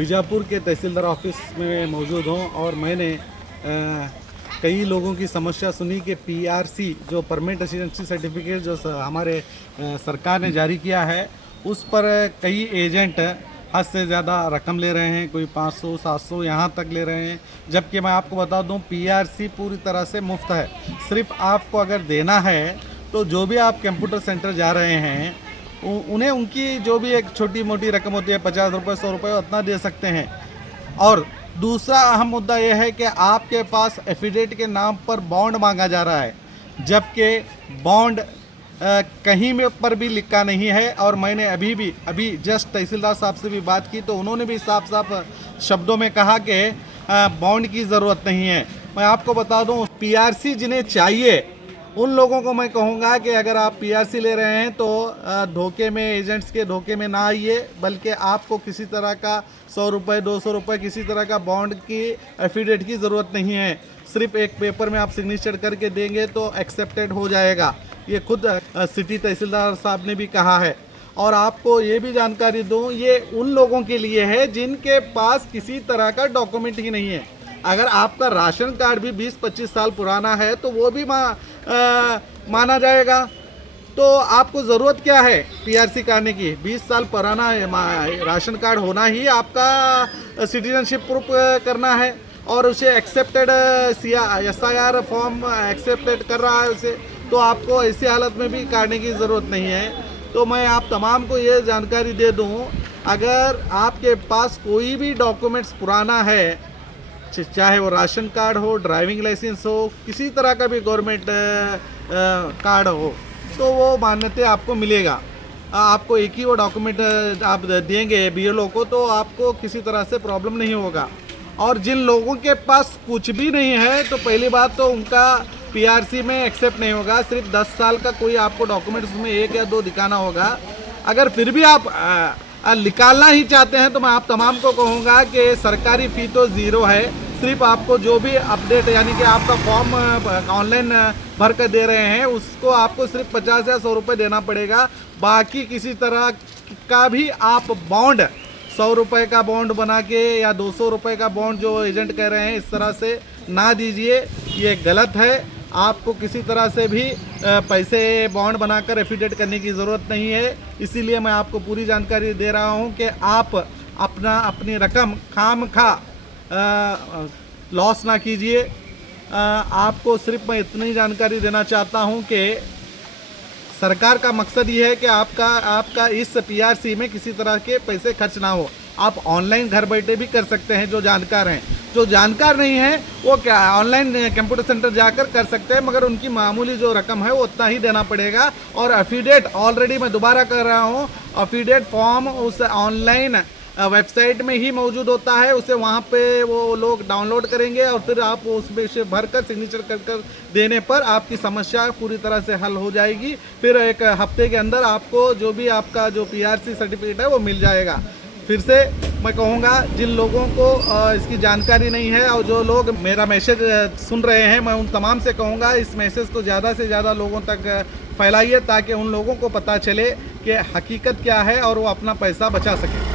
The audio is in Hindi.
बीजापुर के तहसीलदार ऑफिस में मौजूद हूँ और मैंने कई लोगों की समस्या सुनी कि पीआरसी जो परमानेंट रेसिडेंसी सर्टिफिकेट जो हमारे सरकार ने जारी किया है उस पर कई एजेंट हद से ज़्यादा रकम ले रहे हैं, कोई 500 700 यहाँ तक ले रहे हैं। जबकि मैं आपको बता दूं पीआरसी पूरी तरह से मुफ्त है। सिर्फ आपको अगर देना है तो जो भी आप कंप्यूटर सेंटर जा रहे हैं उन्हें उनकी जो भी एक छोटी मोटी रकम होती है 50 रुपये 100 रुपये उतना दे सकते हैं। और दूसरा अहम मुद्दा यह है कि आपके पास एफिडेविट के नाम पर बॉन्ड मांगा जा रहा है, जबकि बॉन्ड कहीं में पर भी लिखा नहीं है। और मैंने अभी जस्ट तहसीलदार साहब से भी बात की तो उन्होंने भी साफ साफ शब्दों में कहा कि बॉन्ड की ज़रूरत नहीं है। मैं आपको बता दूं पीआरसी जिन्हें चाहिए उन लोगों को मैं कहूँगा कि अगर आप पीआरसी ले रहे हैं तो धोखे में, एजेंट्स के धोखे में ना आइए, बल्कि आपको किसी तरह का 100 रुपये 200 रुपये किसी तरह का बॉन्ड की एफिडेविट की ज़रूरत नहीं है। सिर्फ एक पेपर में आप सिग्नेचर करके देंगे तो एक्सेप्टेड हो जाएगा। ये खुद सिटी तहसीलदार साहब ने भी कहा है। और आपको ये भी जानकारी दूँ, ये उन लोगों के लिए है जिनके पास किसी तरह का डॉक्यूमेंट ही नहीं है। अगर आपका राशन कार्ड भी 20-25 साल पुराना है तो वो भी माना जाएगा। तो आपको ज़रूरत क्या है पीआरसी करने की? 20 साल पुराना राशन कार्ड होना ही आपका सिटीजनशिप प्रूफ करना है और उसे एक्सेप्टेड SIR फॉर्म एक्सेप्टेड कर रहा है उसे, तो आपको ऐसी हालत में भी काटने की ज़रूरत नहीं है। तो मैं आप तमाम को ये जानकारी दे दूँ, अगर आपके पास कोई भी डॉक्यूमेंट्स पुराना है, चाहे वो राशन कार्ड हो, ड्राइविंग लाइसेंस हो, किसी तरह का भी गवर्नमेंट कार्ड हो, तो वो मान्यता आपको मिलेगा। आपको एक ही वो डॉक्यूमेंट आप देंगे BLO को तो आपको किसी तरह से प्रॉब्लम नहीं होगा। और जिन लोगों के पास कुछ भी नहीं है तो पहली बात तो उनका पीआरसी में एक्सेप्ट नहीं होगा। सिर्फ 10 साल का कोई आपको डॉक्यूमेंट्स में 1 या 2 दिखाना होगा। अगर फिर भी आप निकालना ही चाहते हैं तो मैं आप तमाम को कहूँगा कि सरकारी फ़ी तो ज़ीरो है। सिर्फ आपको जो भी अपडेट यानी कि आपका फॉर्म ऑनलाइन भर कर दे रहे हैं उसको आपको सिर्फ 50 या 100 रुपये देना पड़ेगा। बाकी किसी तरह का भी आप बॉन्ड 100 रुपये का बॉन्ड बना के या 200 रुपये का बॉन्ड जो एजेंट कह रहे हैं इस तरह से ना दीजिए, ये गलत है। आपको किसी तरह से भी पैसे बॉन्ड बनाकर एफिडेविट करने की ज़रूरत नहीं है। इसीलिए मैं आपको पूरी जानकारी दे रहा हूं कि आप अपनी रकम खामखा लॉस ना कीजिए। आपको सिर्फ मैं इतनी जानकारी देना चाहता हूं कि सरकार का मकसद ये है कि आपका इस पीआरसी में किसी तरह के पैसे खर्च ना हो। आप ऑनलाइन घर बैठे भी कर सकते हैं जो जानकार हैं। जो जानकार नहीं है वो क्या ऑनलाइन कंप्यूटर सेंटर जाकर कर सकते हैं, मगर उनकी मामूली जो रकम है वो उतना ही देना पड़ेगा। और एफिडेविट ऑलरेडी मैं दोबारा कर रहा हूँ, एफिडेविट फॉर्म उस ऑनलाइन वेबसाइट में ही मौजूद होता है। उसे वहाँ पे वो लोग डाउनलोड करेंगे और फिर आप उसमें से भरकर सिग्नेचर कर देने पर आपकी समस्या पूरी तरह से हल हो जाएगी। फिर 1 हफ्ते के अंदर आपको जो भी आपका जो पीआरसी सर्टिफिकेट है वो मिल जाएगा। फिर से मैं कहूँगा जिन लोगों को इसकी जानकारी नहीं है और जो लोग मेरा मैसेज सुन रहे हैं, मैं उन तमाम से कहूँगा इस मैसेज को ज़्यादा से ज़्यादा लोगों तक फैलाइए ताकि उन लोगों को पता चले कि हकीकत क्या है और वो अपना पैसा बचा सकें।